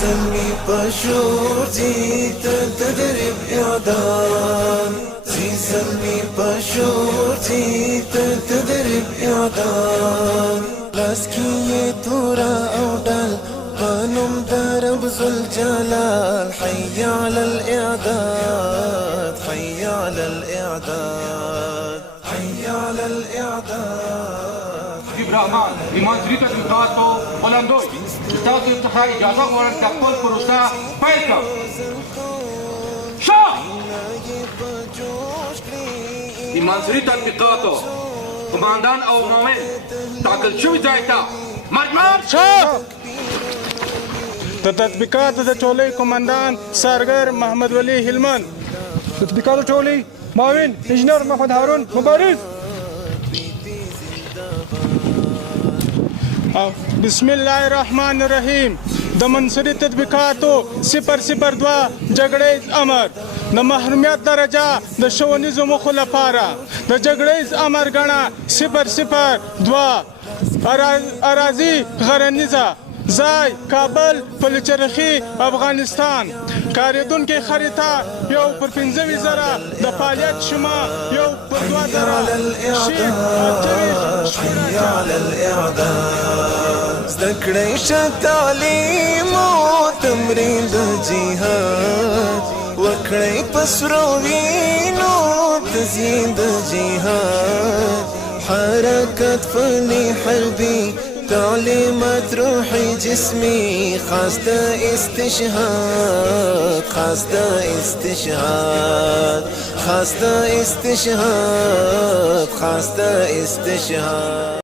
زلمي بشور جيت تدرب إعدام زلمي بشور جيت تدرب إعدام لاسكي تورا أودال قانم درب ذو الجلال حي على الإعداد حي على الإعداد حي على الإعداد إبراهيم لمنظري تطبيقات بلندوي استاذ انتخاب إجازة ورن تقبل پروسه پیل کر شاه لمنظري تطبيقات قماندان او معاون تاکل شوی ځای ته مرګ شاه تطبیقات د ټولۍ قماندان سرګر محمد ولی هلمند تطبیقات ټولۍ معاون انجینر محمد هارون مبارز بسم الله الرحمن الرحیم د منصوري تطبیقاتو 002 جګړیز امر د محرومیت درجه د ښوونیزو موخو لپاره د جګړیز امر ګڼه 002 اراضي غرنیزه ځای کابل پلچرخي افغانستان کاریدونکې خریطه یو پر 15,000 د فعالیت شما یو پر 2,000 حي على الإعداد ذكري تعليم وتمرين الجهاد وكري بسروين وتزيين الجهاد حركة فني حربي تعليمات روحي جسمي خاصة استشهاد خاصة استشهاد خاصة استشهاد خاصة استشهاد